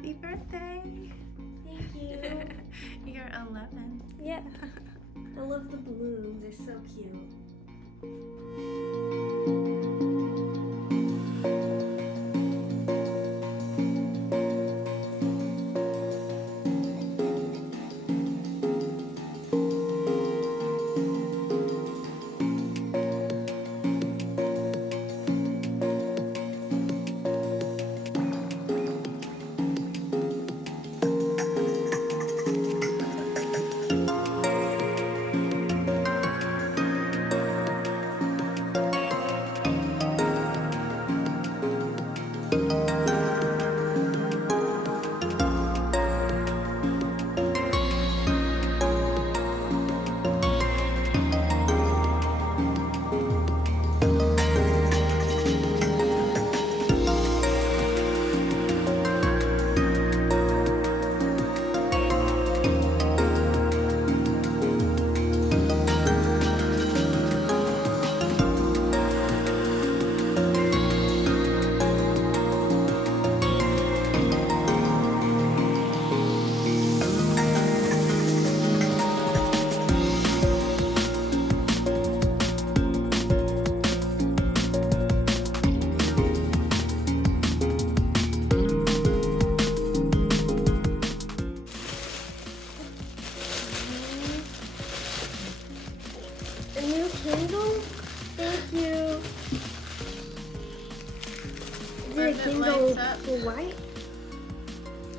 Happy birthday. Thank you. You're 11. Yeah. I love the balloons. They're so cute. A new Kindle? Thank you. Is it a It Kindle lights up. for white?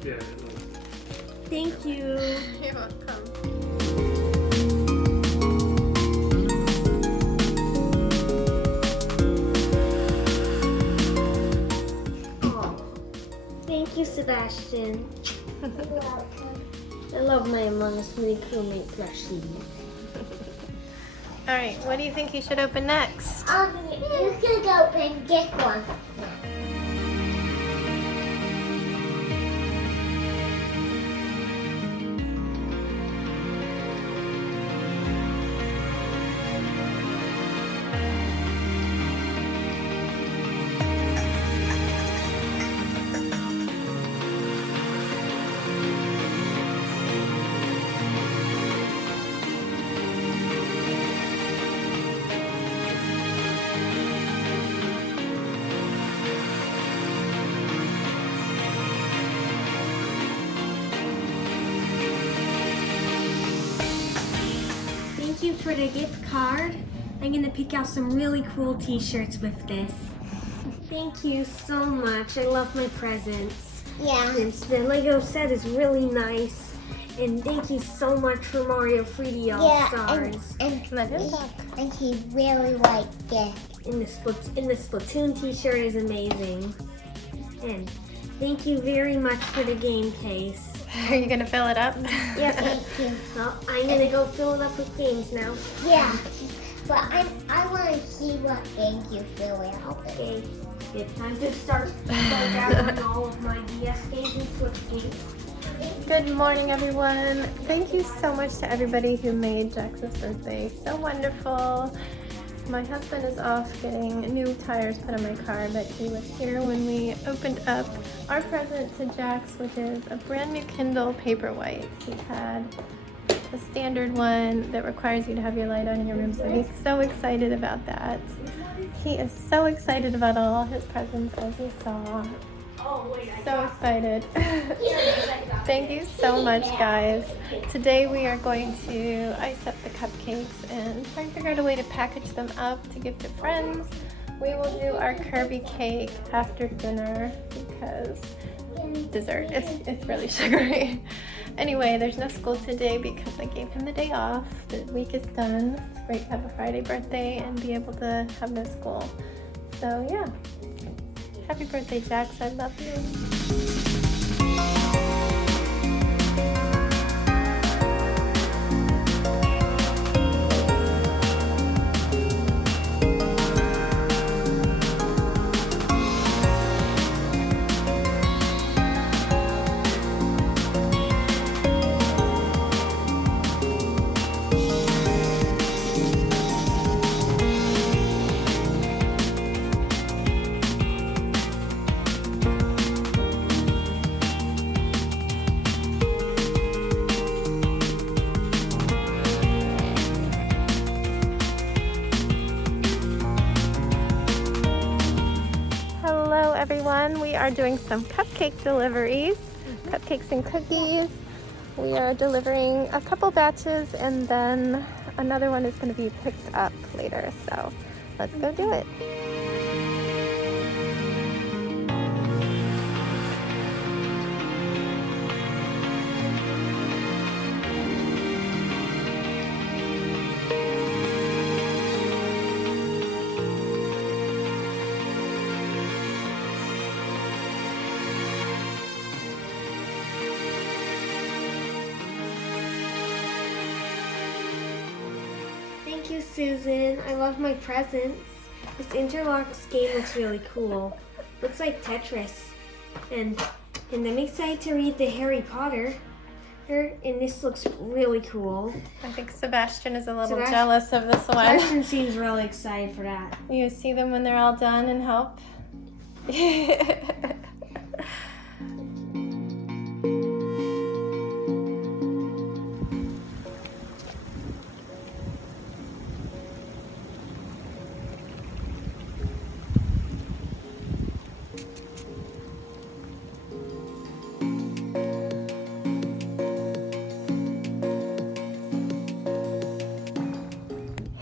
Yeah, it will. Thank you. You're welcome. Oh, thank you, Sebastian. I love my Among Us mini crewmate plushie. Alright, what do you think you should open next? You can go and get one. Thank you for the gift card. I'm gonna pick out some really cool t-shirts with this. Thank you so much. I love my presents. Yeah. And the Lego set is really nice. And thank you so much for Mario 3D All-Stars. Let him talk. And he really liked it. And the Splatoon t-shirt is amazing. And thank you very much for the game case. Are you gonna fill it up? Yep. Thank you. Well, I'm gonna go fill it up with games now. Yeah. But I want to see what games you fill it out with. Okay, it's time to start gathering all of my DS games and Switch games. Good morning, everyone. Thank you so much to everybody who made Jax's birthday so wonderful. My husband is off getting new tires put on my car, but he was here when we opened up our present to Jax, which is a brand new Kindle Paperwhite. He had a standard one that requires you to have your light on in your room, so he's so excited about that. He is so excited about all his presents, as you saw. So excited. Thank you so much, guys. Today we are going to ice up the cupcakes and try and figure out a way to package them up to give to friends. We will do our Kirby cake after dinner because dessert, it's really sugary. Anyway, there's no school today because I gave him the day off. The week is done. It's great to have a Friday birthday and be able to have no school. So yeah. Happy birthday, Jax. I love you. we are doing some cupcake deliveries, cupcakes and cookies. We are delivering a couple batches and then another one is going to be picked up later. So let's go do it. Thank you, Susan. I love my presents. This interlocks game looks really cool. Looks like Tetris. And I'm excited to read the Harry Potter. And this looks really cool. I think Sebastian is a little jealous of this one. Sebastian seems really excited for that. You see them when they're all done and help?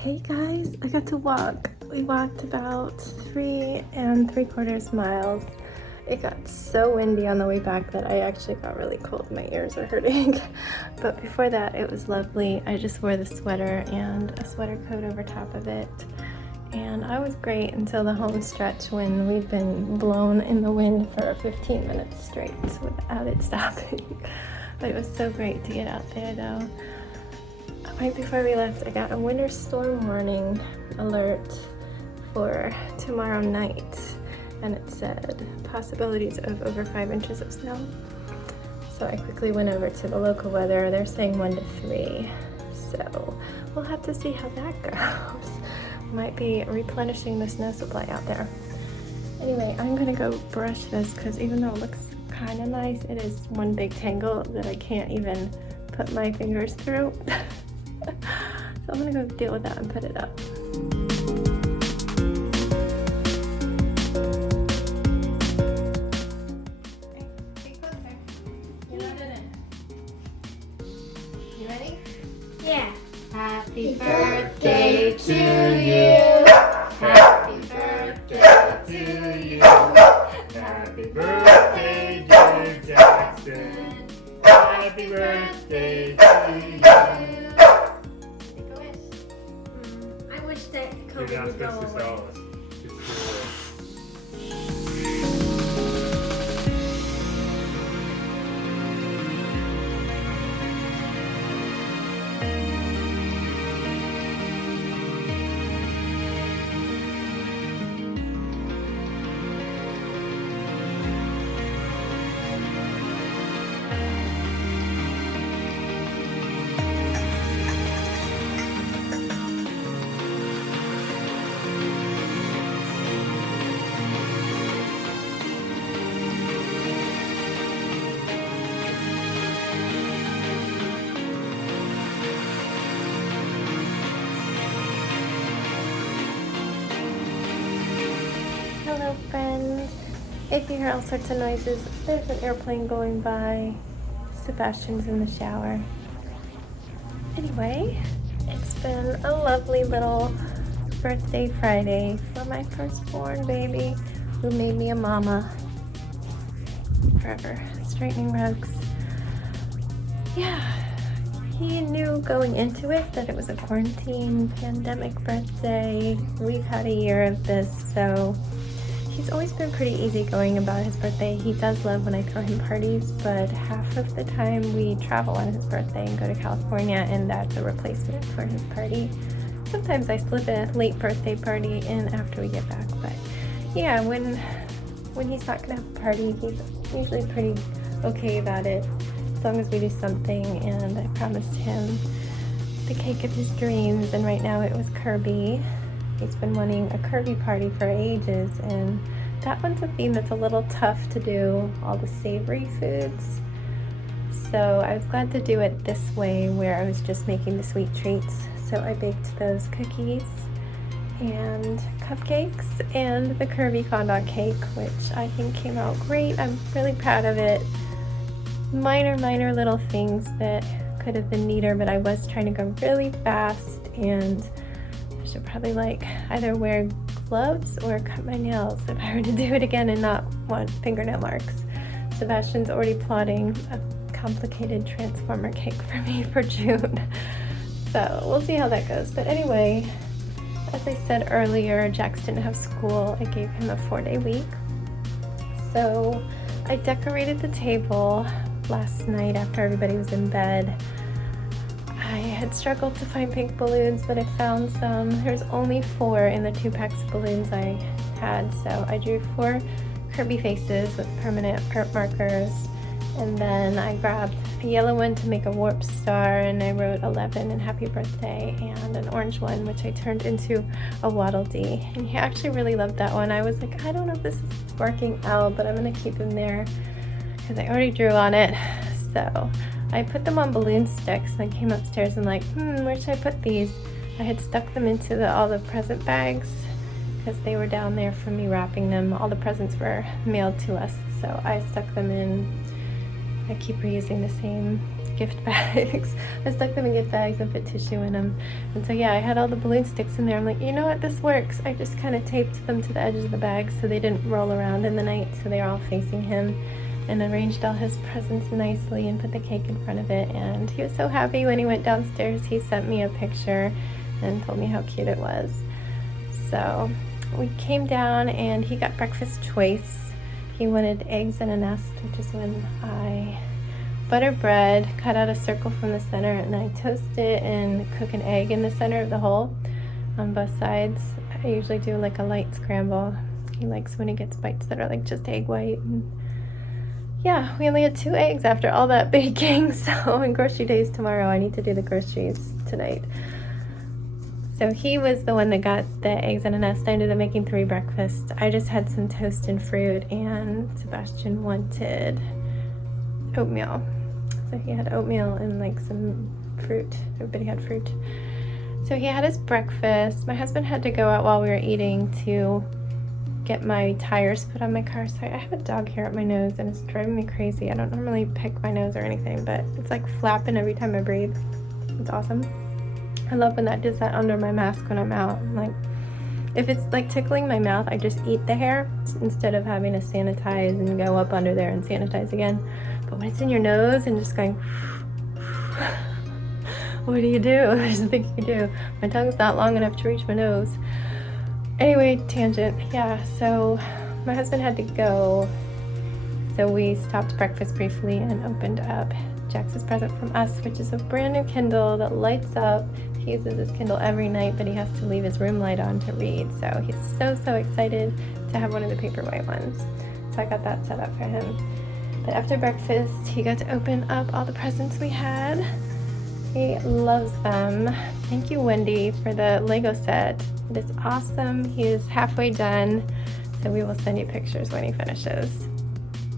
Hey guys, I got to walk. We walked about 3 3/4 miles. It got so windy on the way back that I actually got really cold. My ears are hurting. But before that, it was lovely. I just wore the sweater and a sweater coat over top of it. And I was great until the home stretch when we've been blown in the wind for 15 minutes straight without it stopping. But it was so great to get out there though. Right before we left, I got a winter storm warning alert for tomorrow night, and it said possibilities of over 5 inches of snow. So I quickly went over to the local weather. They're saying 1 to 3, so we'll have to see how that goes. Might be replenishing the snow supply out there. Anyway, I'm gonna go brush this because even though it looks kind of nice, it is one big tangle that I can't even put my fingers through. So I'm gonna go deal with that and put it up. Stay closer. You're not in it. You ready? Yeah. Happy birthday to you. Happy birthday to you. Happy birthday, dear Jackson. Happy birthday to you. I wish that You're COVID not would go supposed to away. sell us. It's cool. Hello friends. If you hear all sorts of noises, there's an airplane going by. Sebastian's in the shower. Anyway, it's been a lovely little birthday Friday for my firstborn baby who made me a mama. Forever straightening rugs. Yeah, he knew going into it that it was a quarantine pandemic birthday. We've had a year of this, so he's always been pretty easygoing about his birthday. He does love when I throw him parties, but half of the time we travel on his birthday and go to California, and that's a replacement for his party. Sometimes I slip a late birthday party in after we get back, but yeah, when he's not gonna have a party, he's usually pretty okay about it, as long as we do something. And I promised him the cake of his dreams, and right now it was Kirby. He's been wanting a Kirby party for ages, and that one's a theme that's a little tough to do, all the savory foods. So I was glad to do it this way, where I was just making the sweet treats. So I baked those cookies, and cupcakes and the curvy fondant cake, which I think came out great. I'm really proud of it. Minor little things that could have been neater, but I was trying to go really fast, and I should probably like either wear gloves or cut my nails if I were to do it again and not want fingernail marks. Sebastian's already plotting a complicated transformer cake for me for June. So we'll see how that goes. But anyway, as I said earlier, Jax didn't have school. I gave him a 4-day week. So I decorated the table last night after everybody was in bed. I had struggled to find pink balloons, but I found some. There's only 4 in the 2 packs of balloons I had. So I drew 4 Kirby faces with permanent art markers. And then I grabbed a yellow one to make a warp star, and I wrote 11 and happy birthday, and an orange one which I turned into a Waddle Dee. And he actually really loved that one. I was like, I don't know if this is working out, but I'm gonna keep him there because I already drew on it. So I put them on balloon sticks and I came upstairs and like, where should I put these? I had stuck them into all the present bags because they were down there for me wrapping them. All the presents were mailed to us, so I stuck them in. I keep reusing the same gift bags. I stuck them in gift bags and put tissue in them. And so yeah, I had all the balloon sticks in there. I'm like, you know what, this works. I just kind of taped them to the edges of the bag so they didn't roll around in the night, so they're all facing him, and arranged all his presents nicely and put the cake in front of it. And he was so happy when he went downstairs. He sent me a picture and told me how cute it was. So we came down and he got breakfast choice. He wanted eggs in a nest, which is when I butter bread, cut out a circle from the center, and then I toast it and cook an egg in the center of the hole on both sides. I usually do like a light scramble. He likes when he gets bites that are like just egg white. And yeah, we only had 2 eggs after all that baking, so in grocery days tomorrow, I need to do the groceries tonight. So he was the one that got the eggs in a nest. I ended up making 3 breakfasts. I just had some toast and fruit, and Sebastian wanted oatmeal. So he had oatmeal and like some fruit. Everybody had fruit. So he had his breakfast. My husband had to go out while we were eating to get my tires put on my car. So I have a dog hair up my nose and it's driving me crazy. I don't normally pick my nose or anything, but it's like flapping every time I breathe. It's awesome. I love when that does that under my mask when I'm out. I'm like, if it's like tickling my mouth, I just eat the hair instead of having to sanitize and go up under there and sanitize again. But when it's in your nose and just going, what do? There's nothing you do. My tongue's not long enough to reach my nose. Anyway, tangent. Yeah, so my husband had to go. So we stopped breakfast briefly and opened up Jax's present from us, which is a brand new Kindle that lights up. He uses his Kindle every night, but he has to leave his room light on to read. So he's so excited to have one of the paperwhite ones. So I got that set up for him. But after breakfast, he got to open up all the presents we had. He loves them. Thank you, Wendy, for the Lego set. It is awesome. He is halfway done, so we will send you pictures when he finishes.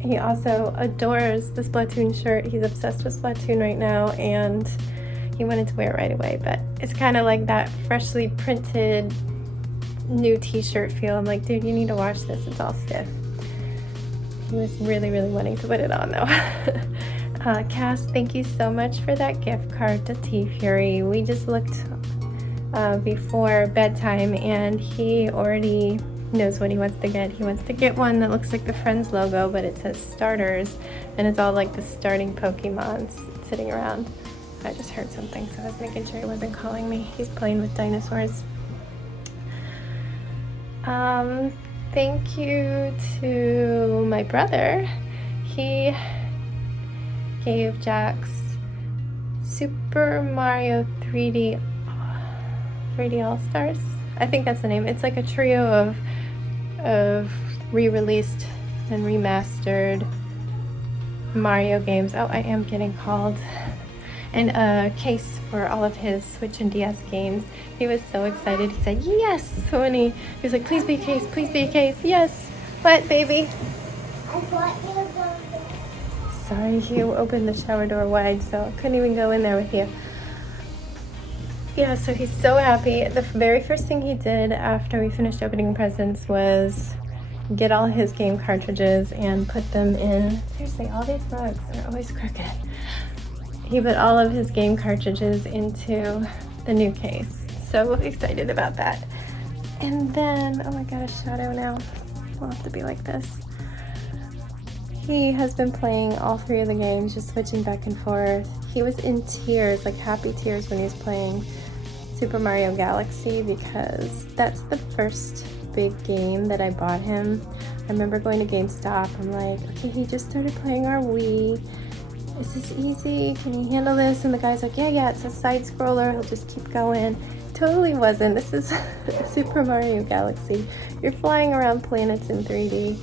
He also adores the Splatoon shirt. He's obsessed with Splatoon right now, and he wanted to wear it right away, but it's kind of like that freshly printed new t-shirt feel. I'm like, dude, you need to wash this. It's all stiff. He was really wanting to put it on though. Cass, thank you so much for that gift card to Tea Fury. We just looked before bedtime and he already knows what he wants to get. He wants to get one that looks like the Friends logo, but it says starters, and it's all like the starting Pokemons sitting around. I just heard something, so I was making sure he wasn't calling me. He's playing with dinosaurs. Thank you to my brother. He gave Jax Super Mario 3D All-Stars. I think that's the name. It's like a trio of re-released and remastered Mario games. Oh, I am getting called. And a case for all of his Switch and DS games. He was so excited. He said, yes! So when he was like, please be a case, please be a case. Yes! What, baby? I thought you were going to... Sorry, you opened the shower door wide, so I couldn't even go in there with you. Yeah, so he's so happy. The very first thing he did after we finished opening presents was get all his game cartridges and put them in. Seriously, all these rugs are always crooked. He put all of his game cartridges into the new case. So excited about that. And then, oh my gosh, Shadow now. We'll have to be like this. He has been playing all 3 of the games, just switching back and forth. He was in tears, like happy tears, when he was playing Super Mario Galaxy because that's the first big game that I bought him. I remember going to GameStop. I'm like, okay, he just started playing our Wii. Is this easy? Can he handle this? And the guy's like, yeah, it's a side scroller. He'll just keep going. Totally wasn't. This is Super Mario Galaxy. You're flying around planets in 3D.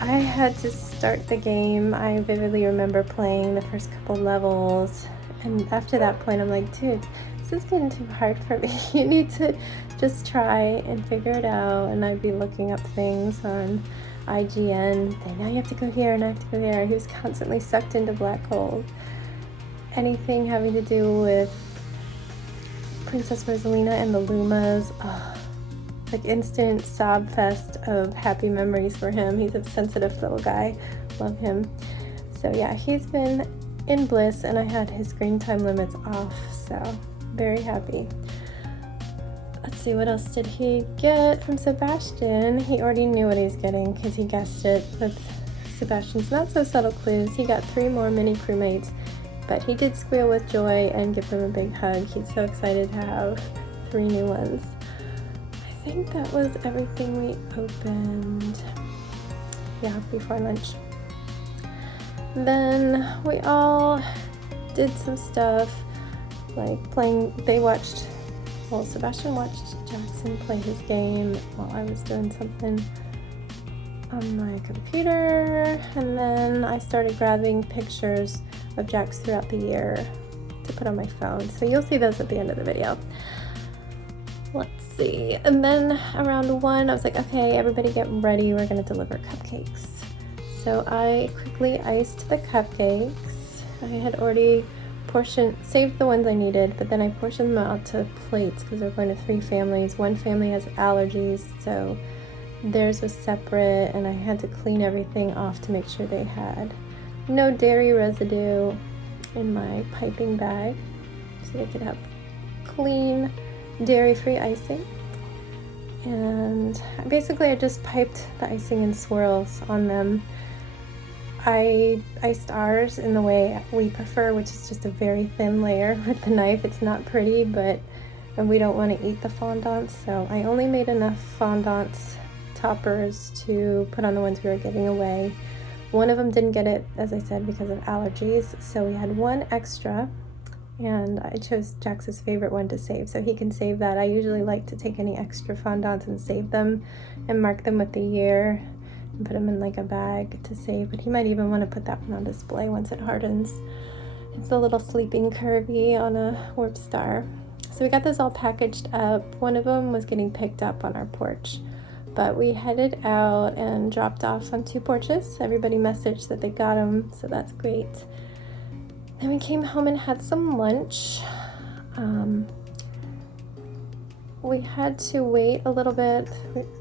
I had to start the game. I vividly remember playing the first couple levels. And after that point, I'm like, dude, this is getting too hard for me. You need to just try and figure it out. And I'd be looking up things on IGN. Now you have to go here and I have to go there. He was constantly sucked into black holes. Anything having to do with Princess Rosalina and the Lumas. Like instant sob fest of happy memories for him. He's a sensitive little guy. Love him. So yeah, he's been in bliss and I had his screen time limits off, so very happy. Let's see, what else did he get from Sebastian? He already knew what he's getting because he guessed it with Sebastian's not so subtle clues. He got 3 more mini crewmates, but he did squeal with joy and give them a big hug. He's so excited to have 3 new ones. I think that was everything we opened. Yeah, before lunch. Then we all did some stuff, like Sebastian watched Jackson play his game while I was doing something on my computer, and then I started grabbing pictures of Jax throughout the year to put on my phone. So you'll see those at the end of the video. Let's see. And then around 1, I was like, okay, everybody get ready. We're going to deliver cupcakes. So I quickly iced the cupcakes. I had already saved the ones I needed, but then I portioned them out to plates because we're going to 3 families. One family has allergies, so theirs was separate, and I had to clean everything off to make sure they had no dairy residue in my piping bag, so they could have clean, dairy-free icing. And basically I just piped the icing in swirls on them. I iced ours in the way we prefer, which is just a very thin layer with the knife. It's not pretty, and we don't want to eat the fondants, so I only made enough fondants toppers to put on the ones we were giving away. One of them didn't get it, as I said, because of allergies, so we had 1 extra, and I chose Jax's favorite one to save, so he can save that. I usually like to take any extra fondants and save them and mark them with the year and put them in like a bag to save, but he might even want to put that one on display once it hardens. It's a little sleeping curvy on a warp star. So we got those all packaged up. One of them was getting picked up on our porch, but we headed out and dropped off on 2 porches. Everybody messaged that they got them, so that's great. Then we came home and had some lunch. We had to wait a little bit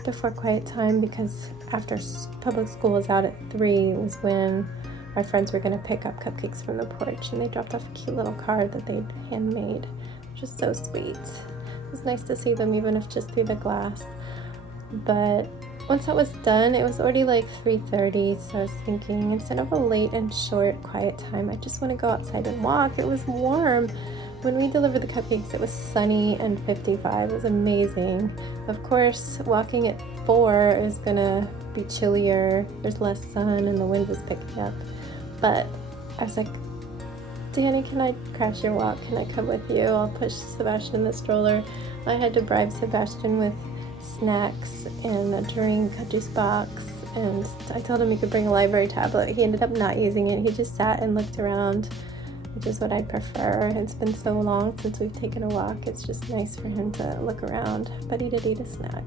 before quiet time because after public school was out at 3 was when our friends were going to pick up cupcakes from the porch, and they dropped off a cute little card that they'd handmade, which was so sweet. It was nice to see them, even if just through the glass. But once that was done, it was already like 3:30, so I was thinking, instead of a late and short quiet time, I just want to go outside and walk. It was warm. When we delivered the cupcakes, it was sunny and 55. It was amazing. Of course, walking at 4 is gonna be chillier. There's less sun and the wind was picking up. But I was like, Danny, can I crash your walk? Can I come with you? I'll push Sebastian in the stroller. I had to bribe Sebastian with snacks and a drink, a juice box, and I told him he could bring a library tablet. He ended up not using it. He just sat and looked around, which is what I prefer. It's been so long since we've taken a walk. It's just nice for him to look around, but he did eat a snack.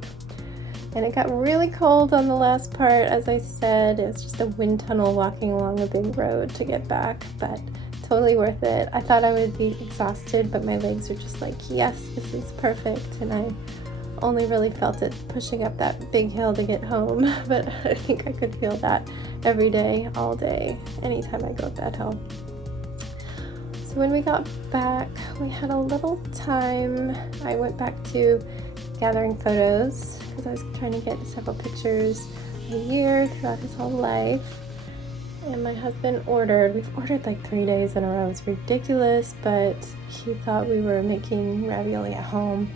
And it got really cold on the last part, as I said. It was just a wind tunnel walking along a big road to get back, but totally worth it. I thought I would be exhausted, but my legs were just like, yes, this is perfect. And I only really felt it pushing up that big hill to get home, but I think I could feel that every day, all day, anytime I go up that hill. So when we got back, we had a little time. I went back to gathering photos because I was trying to get several pictures a year throughout his whole life. And my husband we've ordered like 3 days in a row. It's ridiculous, but he thought we were making ravioli at home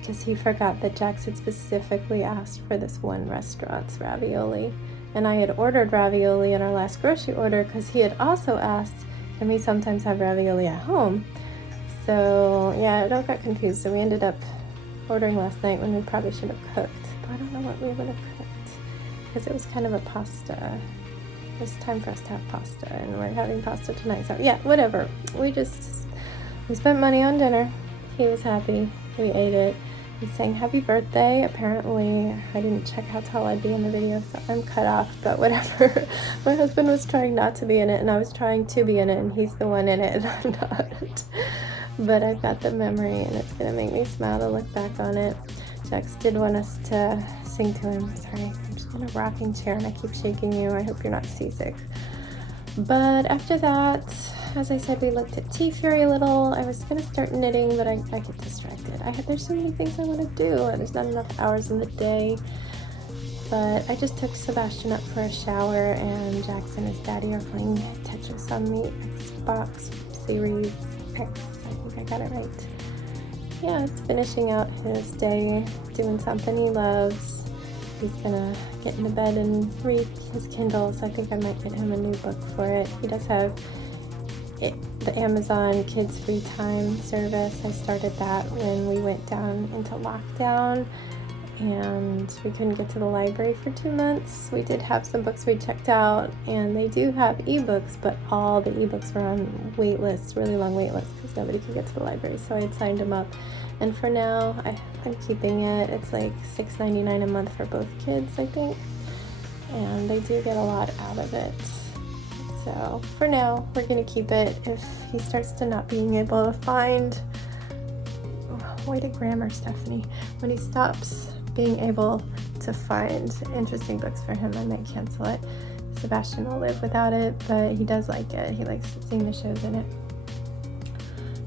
because he forgot that Jax had specifically asked for this one restaurant's ravioli. And I had ordered ravioli in our last grocery order because he had also asked, can we sometimes have ravioli at home? So yeah, it all got confused. So we ended up ordering last night when we probably should have cooked. But I don't know what we would have cooked because it was kind of a pasta. It was time for us to have pasta, and we're having pasta tonight. So yeah, whatever. We spent money on dinner. He was happy. We ate it. We sang happy birthday. Apparently, I didn't check how tall I'd be in the video, so I'm cut off, but whatever. My husband was trying not to be in it, and I was trying to be in it, and he's the one in it, and I'm not. But I've got the memory, and it's going to make me smile to look back on it. Jax did want us to sing to him. Sorry, I'm just in a rocking chair, and I keep shaking you. I hope you're not seasick. But after that, as I said, we looked at Tea Fairy a little. I was going to start knitting, but I get distracted. There's so many things I want to do. There's not enough hours in the day. But I just took Sebastian up for a shower, and Jax and his daddy are playing Tetris on the Xbox Series X. I think I got it right. Yeah, it's finishing out his day, doing something he loves. He's gonna get into bed and read his Kindle, so I think I might get him a new book for it. He does have the Amazon Kids Free Time service. I started that when we went down into lockdown and we couldn't get to the library for 2 months. We did have some books we checked out, and they do have ebooks, but all the ebooks were on wait lists, really long wait lists, because nobody could get to the library. So I had signed them up, and for now I'm keeping it. It's like $6.99 a month for both kids, I think, and they do get a lot out of it. So for now, we're gonna keep it. If he starts to not being able to find, way to grammar, Stephanie. When he stops being able to find interesting books for him, I might cancel it. Sebastian will live without it, but he does like it. He likes seeing the shows in it.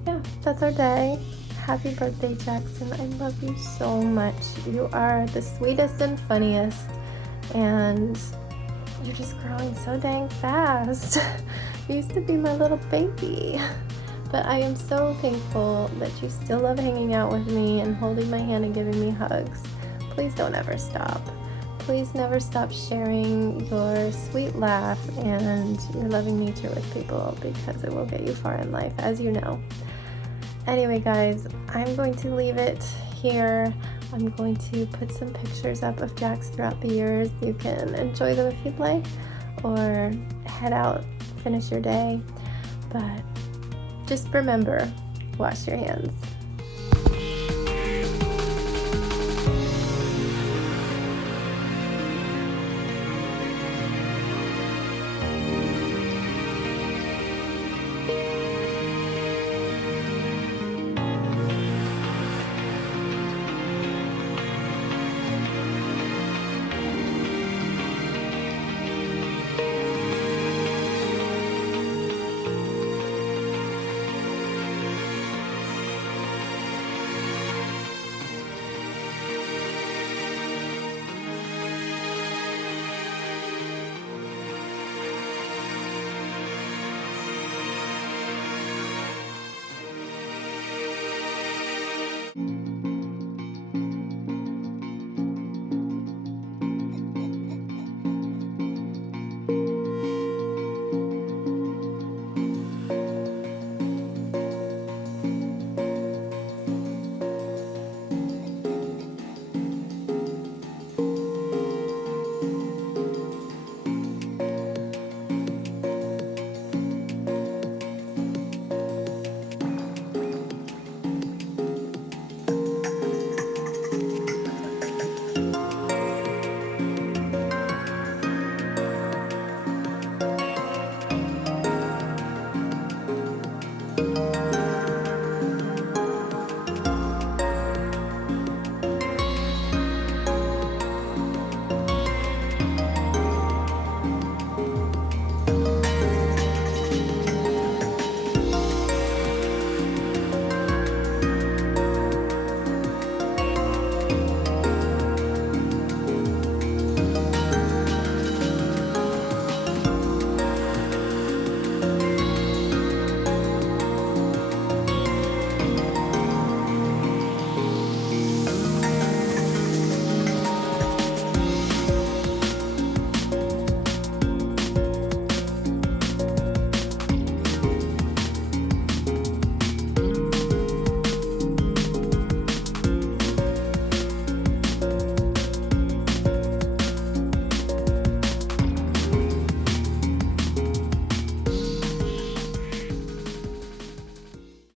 Yeah, that's our day. Happy birthday, Jackson. I love you so much. You are the sweetest and funniest, and you're just growing so dang fast. You used to be my little baby. But I am so thankful that you still love hanging out with me and holding my hand and giving me hugs. Please don't ever stop. Please never stop sharing your sweet laugh and your loving nature with people, because it will get you far in life, as you know. Anyway, guys, I'm going to leave it here. I'm going to put some pictures up of Jax throughout the years. You can enjoy them if you'd like, or head out, finish your day. But just remember, wash your hands.